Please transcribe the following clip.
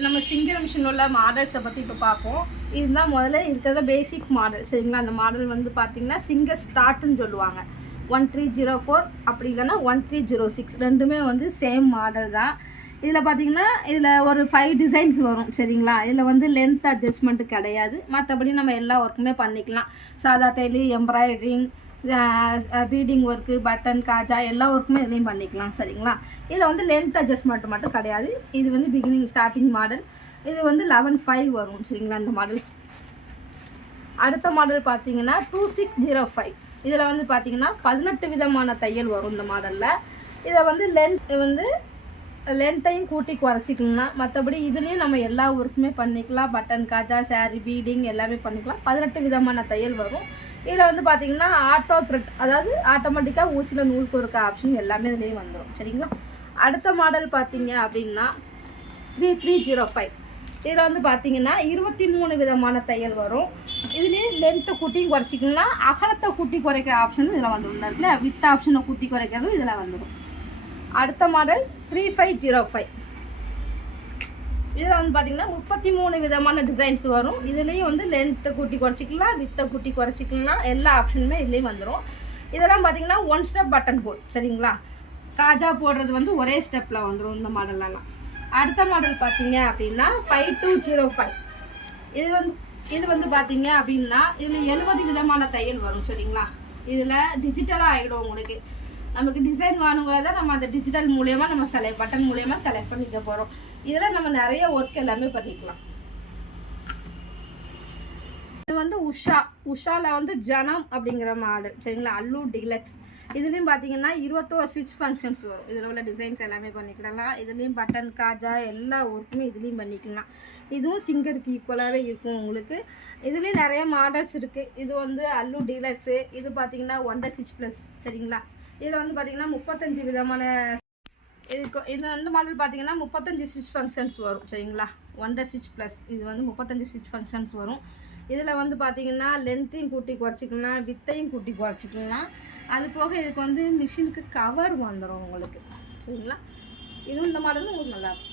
நம்ம single machine உள்ள மாடல்ஸை பற்றி இப்போ பார்ப்போம். இதுதான் முதல்ல இருக்கிறத பேசிக் மாடல் சரிங்களா. அந்த மாடல் வந்து பார்த்திங்கன்னா சிங்கிள் ஸ்டார்ட்னு சொல்லுவாங்க. 1304 அப்படி இல்லைன்னா 1306 ரெண்டுமே வந்து சேம் மாடல் தான். இதில் பார்த்திங்கன்னா இதில் ஒரு 5 டிசைன்ஸ் வரும் சரிங்களா. இதில் வந்து லென்த் அட்ஜஸ்ட்மெண்ட்டு கிடையாது. மற்றபடி நம்ம எல்லா ஒர்க்குமே பண்ணிக்கலாம். சாதா தையல், எம்ப்ராய்டரிங், பீடிங் ஒர்க்கு, பட்டன், காஜா எல்லா ஒர்க்குமே இதுலேயும் பண்ணிக்கலாம் சரிங்களா. இதில் வந்து லென்த் அட்ஜஸ்ட்மெண்ட் மட்டும் கிடையாது. இது வந்து பிகினிங் ஸ்டார்டிங் மாடல். இது வந்து 11.5 வரும் சரிங்களா இந்த மாடல். அடுத்த மாடல் பார்த்தீங்கன்னா 2605. இதில் வந்து பார்த்தீங்கன்னா 18 விதமான தையல் வரும் இந்த மாடலில். இதை வந்து லென்த்தையும் கூட்டி குறைச்சிக்கலாம். மற்றபடி இதுலேயும் நம்ம எல்லா ஒர்க்குமே பண்ணிக்கலாம். பட்டன், காஜா, சாரி, பீடிங் எல்லாமே பண்ணிக்கலாம். 18 விதமான தையல் வரும். இதில் வந்து பார்த்திங்கன்னா ஆட்டோ த்ரெட், அதாவது ஆட்டோமேட்டிக்காக ஊசியில் நூல் கோர்க்க ஆப்ஷன் எல்லாமே இதுலேயும் வந்துடும் சரிங்களா. அடுத்த மாடல் பார்த்திங்க அப்படின்னா 3305. இதில் வந்து பார்த்திங்கன்னா 23 விதமான தையல் வரும். இதுலேயும் லென்த்தை கூட்டி குறைச்சிக்கலாம். அகலத்தை கூட்டி குறைக்கிற ஆப்ஷனும் இதில் வந்துடும் இருக்குல்ல. வித் ஆப்ஷனை கூட்டி குறைக்கிறதும் இதில் வந்துடும். அடுத்த மாடல் 3505. இதில் வந்து பார்த்திங்கன்னா 33 விதமான டிசைன்ஸ் வரும். இதுலேயும் வந்து லென்த்தை கூட்டி குறைச்சிக்கலாம், வித்தை கூட்டி குறைச்சிக்கலாம். எல்லா ஆப்ஷனுமே இதுலேயும் வந்துடும். இதெல்லாம் பார்த்திங்கன்னா 1 ஸ்டெப் பட்டன் போர்ட் சரிங்களா. காஜா போடுறது வந்து ஒரே ஸ்டெப்பில் வந்துடும் இந்த மாடலெல்லாம். அடுத்த மாடல் பார்த்திங்க அப்படின்னா 5205. இது வந்து பார்த்திங்க அப்படின்னா இதில் 70 விதமான தையல் வரும் சரிங்களா. இதில் டிஜிட்டலாக ஆகிடும் உங்களுக்கு. நமக்கு டிசைன் வேணுங்கிறத நம்ம அந்த டிஜிட்டல் மூலயமா நம்ம பட்டன் மூலயமா செலக்ட் பண்ணிக்க போகிறோம். இதில் நம்ம நிறைய ஒர்க் எல்லாமே பண்ணிக்கலாம். இது வந்து உஷாவில் வந்து ஜனம் அப்படிங்கிற மாடல் சரிங்களா. அல்லு டீலக்ஸ். இதுலேயும் பார்த்தீங்கன்னா 21 ஸ்டிச் ஃபங்க்ஷன்ஸ் வரும். இதில் உள்ள டிசைன்ஸ் எல்லாமே பண்ணிக்கலாம். இதுலேயும் பட்டன், காஜா எல்லா ஒர்க்குமே இதுலேயும் பண்ணிக்கலாம். இதுவும் சிங்கருக்கு ஈக்குவலாகவே இருக்கும் உங்களுக்கு. இதுலேயும் நிறைய மாடல்ஸ் இருக்குது. இது வந்து அல்லு டீலக்ஸு. இது பார்த்தீங்கன்னா 1 ஸ்டிச் ப்ளஸ் சரிங்களா. இதில் வந்து பார்த்திங்கன்னா 35 விதமான இது வந்து மாடல் பார்த்திங்கன்னா 35 ஸ்டிச் ஃபங்க்ஷன்ஸ் வரும் சரிங்களா. 1 ஸ்டிச் ப்ளஸ் இது வந்து 35 ஸ்டிச் ஃபங்க்ஷன்ஸ் வரும். இதில் வந்து பார்த்திங்கன்னா லென்த்தையும் கூட்டி குறைச்சிக்கலாம், வித்தையும் கூட்டி குறைச்சிக்கலாம். அது போக இதுக்கு வந்து மிஷினுக்கு கவர் வந்துடும் உங்களுக்கு சரிங்களா. இதுவும் இந்த மாடலும் உங்களுக்கு நல்லாயிருக்கும்.